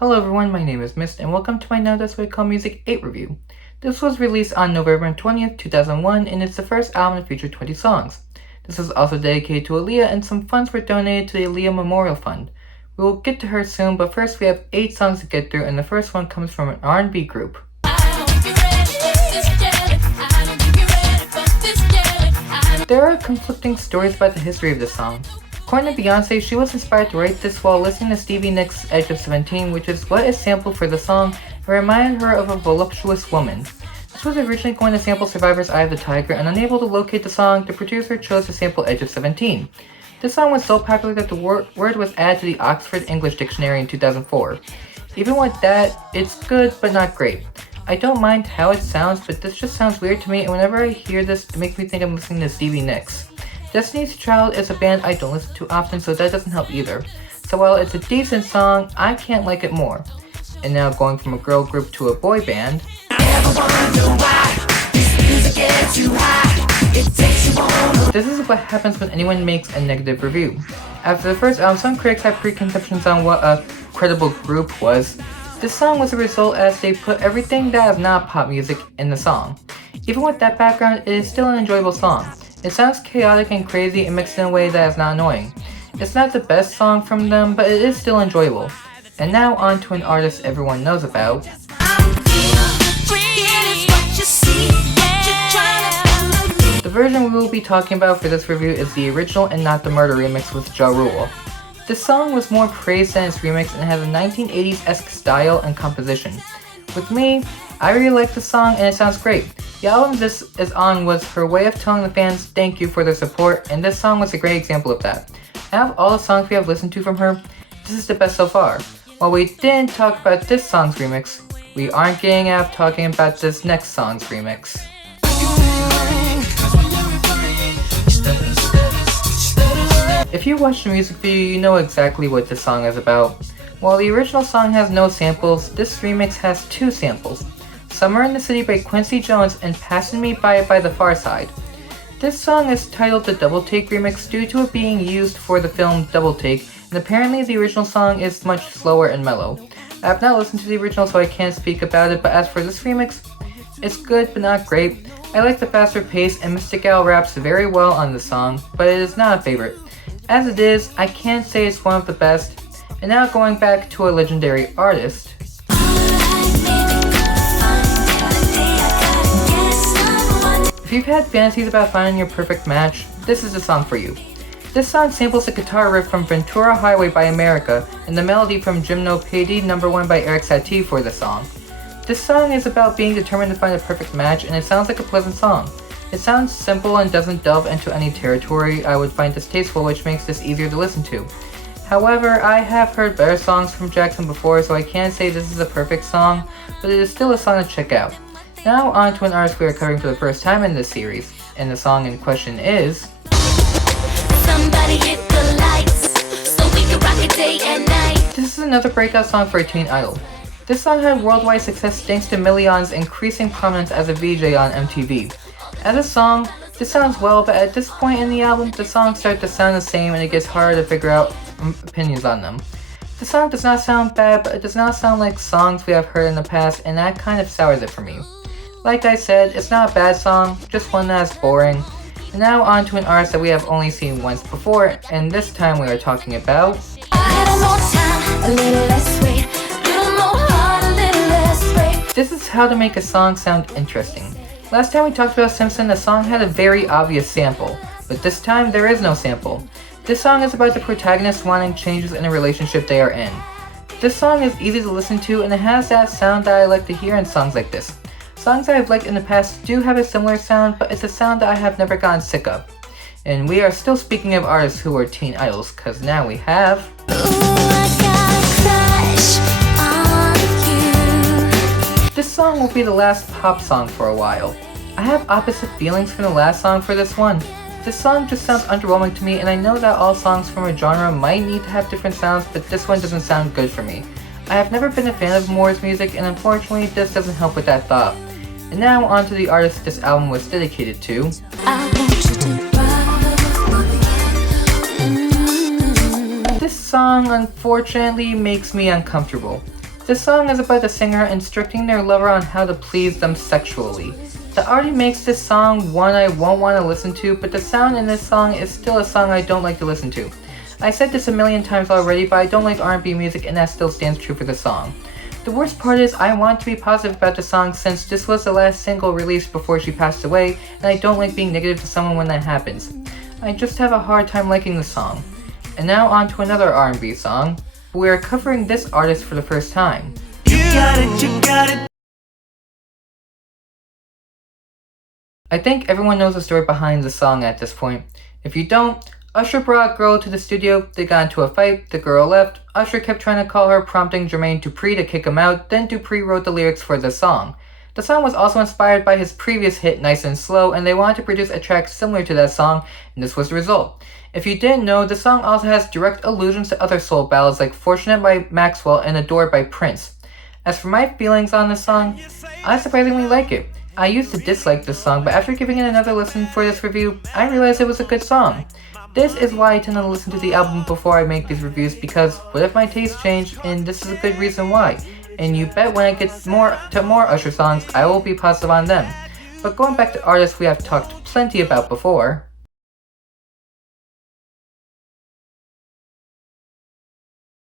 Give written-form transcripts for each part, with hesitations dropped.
Hello everyone, my name is Mist, and welcome to my Now That's What I Call Music 8 review. This was released on November 20th, 2001, and it's the first album to feature 20 songs. This is also dedicated to Aaliyah, and some funds were donated to the Aaliyah Memorial Fund. We will get to her soon, but first we have 8 songs to get through, and the first one comes from an R&B group. There are conflicting stories about the history of this song. According to Beyonce, she was inspired to write this while listening to Stevie Nicks' Edge of 17, which is what is sampled for the song, and reminded her of a voluptuous woman. This was originally going to sample Survivor's Eye of the Tiger, and unable to locate the song, the producer chose to sample Edge of 17. This song was so popular that the word was added to the Oxford English Dictionary in 2004. Even with that, it's good but not great. I don't mind how it sounds, but this just sounds weird to me, and whenever I hear this, it makes me think I'm listening to Stevie Nicks. Destiny's Child is a band I don't listen to often, so that doesn't help either. So while it's a decent song, I can't like it more. And now going from a girl group to a boy band. This is what happens when anyone makes a negative review. After the first album, some critics had preconceptions on what a credible group was. This song was a result as they put everything that is not pop music in the song. Even with that background, it is still an enjoyable song. It sounds chaotic and crazy and mixed in a way that is not annoying. It's not the best song from them, but it is still enjoyable. And now on to an artist everyone knows about. The version we will be talking about for this review is the original and not the murder remix with Ja Rule. This song was more praised than its remix and has a 1980s-esque style and composition. With me, I really like the song and it sounds great. The album this is on was her way of telling the fans thank you for their support, and this song was a great example of that. Out of all the songs we have listened to from her, this is the best so far. While we didn't talk about this song's remix, we aren't getting out of talking about this next song's remix. If you watch the music video, you know exactly what this song is about. While the original song has no samples, this remix has 2 samples. Summer in the City by Quincy Jones and Passin' Me By It by The Pharcyde. This song is titled the Double Take remix due to it being used for the film Double Take, and apparently the original song is much slower and mellow. I have not listened to the original so I can't speak about it, but as for this remix, it's good but not great. I like the faster pace and Mystical raps very well on the song, but it is not a favorite. As it is, I can't say it's one of the best. And now going back to a legendary artist. If you've had fantasies about finding your perfect match, this is the song for you. This song samples the guitar riff from Ventura Highway by America and the melody from Gymnopédie No. 1 by Eric Satie for the song. This song is about being determined to find a perfect match, and it sounds like a pleasant song. It sounds simple and doesn't delve into any territory I would find distasteful, which makes this easier to listen to. However, I have heard better songs from Jackson before, so I can't say this is a perfect song, but it is still a song to check out. Now on to an artist we are covering for the first time in this series, and the song in question is... Somebody hit the lights, so we can rock it day and night. This is another breakout song for a teen idol. This song had worldwide success thanks to Million's increasing prominence as a VJ on MTV. As a song, this sounds well, but at this point in the album, the songs start to sound the same and it gets harder to figure out opinions on them. The song does not sound bad, but it does not sound like songs we have heard in the past, and that kind of sours it for me. Like I said, it's not a bad song, just one that's boring. And now on to an artist that we have only seen once before, and this time we are talking about... This is how to make a song sound interesting. Last time we talked about Simpson, the song had a very obvious sample, but this time there is no sample. This song is about the protagonist wanting changes in a relationship they are in. This song is easy to listen to and it has that sound that I like to hear in songs like this. Songs I have liked in the past do have a similar sound, but it's a sound that I have never gotten sick of. And we are still speaking of artists who are teen idols, cause now we have... This song will be the last pop song for a while. I have opposite feelings from the last song for this one. This song just sounds underwhelming to me, and I know that all songs from a genre might need to have different sounds, but this one doesn't sound good for me. I have never been a fan of Moore's music, and unfortunately this doesn't help with that thought. And now on to the artist this album was dedicated to. This song unfortunately makes me uncomfortable. This song is about the singer instructing their lover on how to please them sexually. The already makes this song one I won't want to listen to, but the sound in this song is still a song I don't like to listen to. I said this a million times already, but I don't like R&B music, and that still stands true for the song. The worst part is I want to be positive about the song since this was the last single released before she passed away, and I don't like being negative to someone when that happens. I just have a hard time liking the song. And now on to another R&B song. We are covering this artist for the first time. You got it. I think everyone knows the story behind the song at this point. If you don't, Usher brought a girl to the studio, they got into a fight, the girl left, Usher kept trying to call her, prompting Jermaine Dupri to kick him out, then Dupri wrote the lyrics for the song. The song was also inspired by his previous hit Nice and Slow, and they wanted to produce a track similar to that song, and this was the result. If you didn't know, the song also has direct allusions to other soul ballads like Fortunate by Maxwell and Adored by Prince. As for my feelings on this song, I surprisingly like it. I used to dislike this song, but after giving it another listen for this review, I realized it was a good song. This is why I tend to listen to the album before I make these reviews, because what if my taste changed, and this is a good reason why. And you bet when I get to more Usher songs, I will be positive on them. But going back to artists we have talked plenty about before.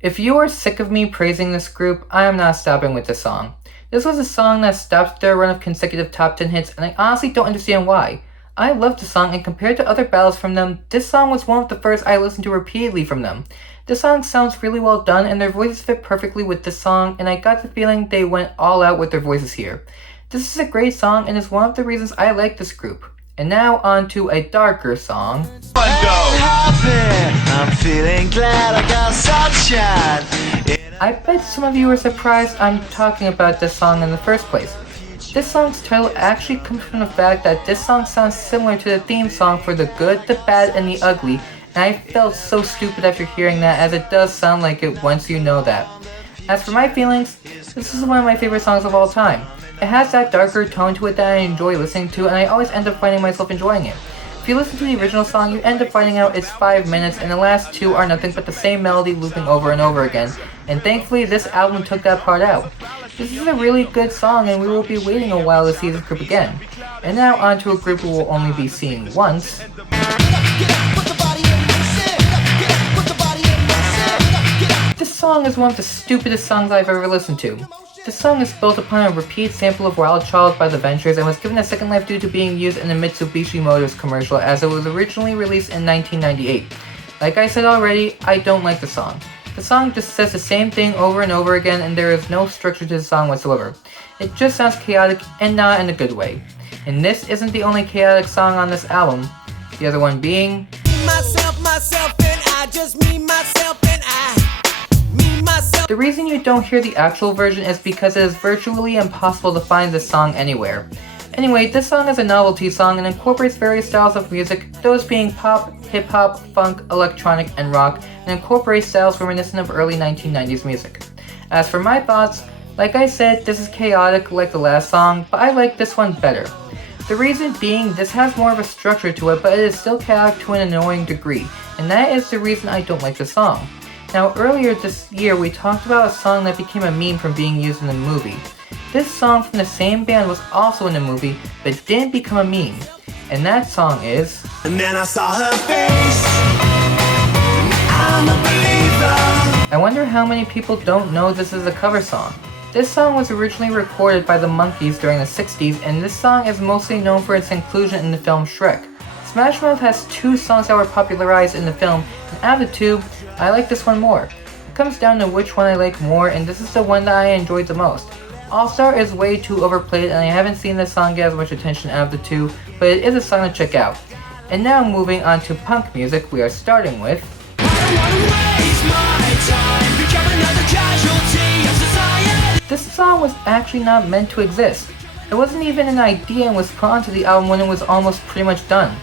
If you are sick of me praising this group, I am not stopping with this song. This was a song that stopped their run of consecutive top 10 hits, and I honestly don't understand why. I love the song, and compared to other ballads from them, this song was one of the first I listened to repeatedly from them. This song sounds really well done, and their voices fit perfectly with this song, and I got the feeling they went all out with their voices here. This is a great song, and is one of the reasons I like this group. And now on to a darker song. I'm feeling glad I got sunshine. I bet some of you are surprised I'm talking about this song in the first place. This song's title actually comes from the fact that this song sounds similar to the theme song for The Good, The Bad, and The Ugly, and I felt so stupid after hearing that, as it does sound like it once you know that. As for my feelings, this is one of my favorite songs of all time. It has that darker tone to it that I enjoy listening to, and I always end up finding myself enjoying it. If you listen to the original song, you end up finding out it's 5 minutes, and the last 2 are nothing but the same melody looping over and over again, and thankfully this album took that part out. This is a really good song, and we will be waiting a while to see this group again. And now on to a group we will only be seeing once. This song is one of the stupidest songs I've ever listened to. This song is built upon a repeat sample of Wild Child by the Ventures and was given a second life due to being used in a Mitsubishi Motors commercial, as it was originally released in 1998. Like I said already, I don't like the song. The song just says the same thing over and over again, and there is no structure to the song whatsoever. It just sounds chaotic and not in a good way. And this isn't the only chaotic song on this album, the other one being Myself, and I just me, myself, and I. Me, myself. The reason you don't hear the actual version is because it is virtually impossible to find this song anywhere. Anyway, this song is a novelty song and incorporates various styles of music, those being pop, hip-hop, funk, electronic, and rock, and incorporates styles reminiscent of early 1990s music. As for my thoughts, like I said, this is chaotic like the last song, but I like this one better. The reason being, this has more of a structure to it, but it is still chaotic to an annoying degree, and that is the reason I don't like the song. Now, earlier this year, we talked about a song that became a meme from being used in a movie. This song from the same band was also in the movie, but didn't become a meme. And that song is... And then I saw her face. I'm a believer. I wonder how many people don't know this is a cover song. This song was originally recorded by the Monkees during the 60s, and this song is mostly known for its inclusion in the film Shrek. Smash Mouth has 2 songs that were popularized in the film, and out of the 2, I like this one more. It comes down to which one I like more, and this is the one that I enjoyed the most. All-Star is way too overplayed, and I haven't seen this song get as much attention out of the 2, but it is a song to check out. And now moving on to punk music, we are starting with... This song was actually not meant to exist. It wasn't even an idea and was put onto the album when it was almost pretty much done.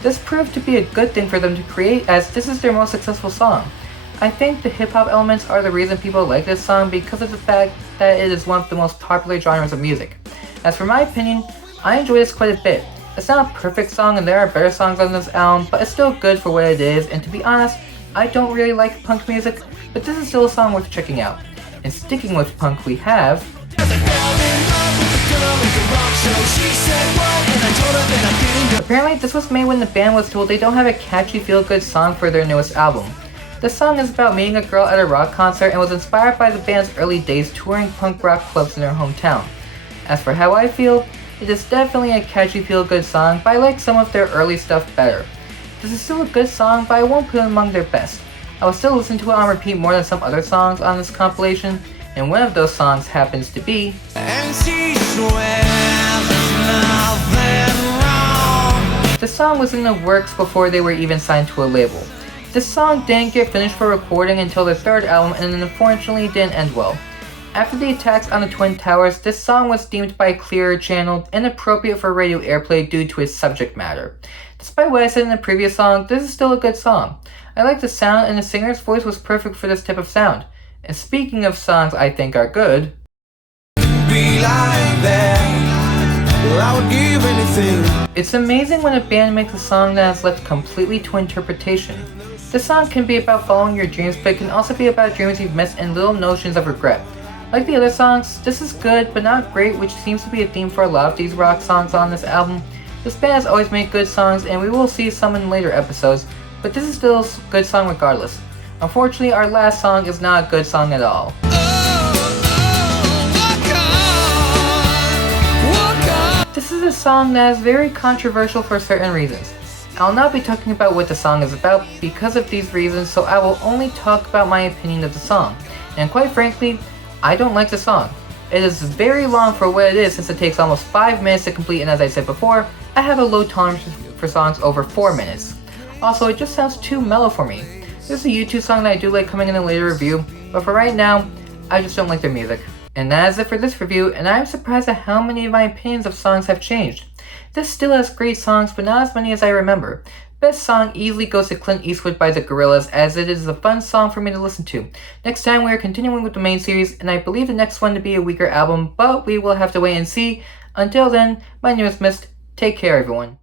This proved to be a good thing for them to create, as this is their most successful song. I think the hip-hop elements are the reason people like this song because of the fact that it is one of the most popular genres of music. As for my opinion, I enjoy this quite a bit. It's not a perfect song and there are better songs on this album, but it's still good for what it is, and to be honest, I don't really like punk music, but this is still a song worth checking out. And sticking with punk, we have apparently this was made when the band was told they don't have a catchy feel-good song for their newest album. The song is about meeting a girl at a rock concert and was inspired by the band's early days touring punk rock clubs in their hometown. As for how I feel, it is definitely a catchy feel-good song, but I like some of their early stuff better. This is still a good song, but I won't put it among their best. I will still listen to it on repeat more than some other songs on this compilation, and one of those songs happens to be And she swears there's nothing wrong. the song was in the works before they were even signed to a label. This song didn't get finished for recording until their third album and unfortunately didn't end well. After the attacks on the Twin Towers, this song was deemed by Clearer Channel inappropriate for radio airplay due to its subject matter. Despite what I said in the previous song, this is still a good song. I like the sound and the singer's voice was perfect for this type of sound. And speaking of songs I think are good, Be like that, well, I would give anything. it's amazing when a band makes a song that is left completely to interpretation. This song can be about following your dreams, but it can also be about dreams you've missed and little notions of regret. Like the other songs, this is good but not great, which seems to be a theme for a lot of these rock songs on this album. This band has always made good songs and we will see some in later episodes, but this is still a good song regardless. Unfortunately, our last song is not a good song at all. This is a song that is very controversial for certain reasons. I'll not be talking about what the song is about because of these reasons, so I will only talk about my opinion of the song. And quite frankly, I don't like the song. It is very long for what it is since it takes almost 5 minutes to complete, and as I said before, I have a low tolerance for songs over 4 minutes. Also, it just sounds too mellow for me. This is a YouTube song that I do like coming in a later review, but for right now, I just don't like their music. And that is it for this review, and I am surprised at how many of my opinions of songs have changed. This still has great songs, but not as many as I remember. Best song easily goes to Clint Eastwood by the Gorillaz, as it is a fun song for me to listen to. Next time we are continuing with the main series, and I believe the next one to be a weaker album, but we will have to wait and see. Until then, my name is Mist. Take care, everyone.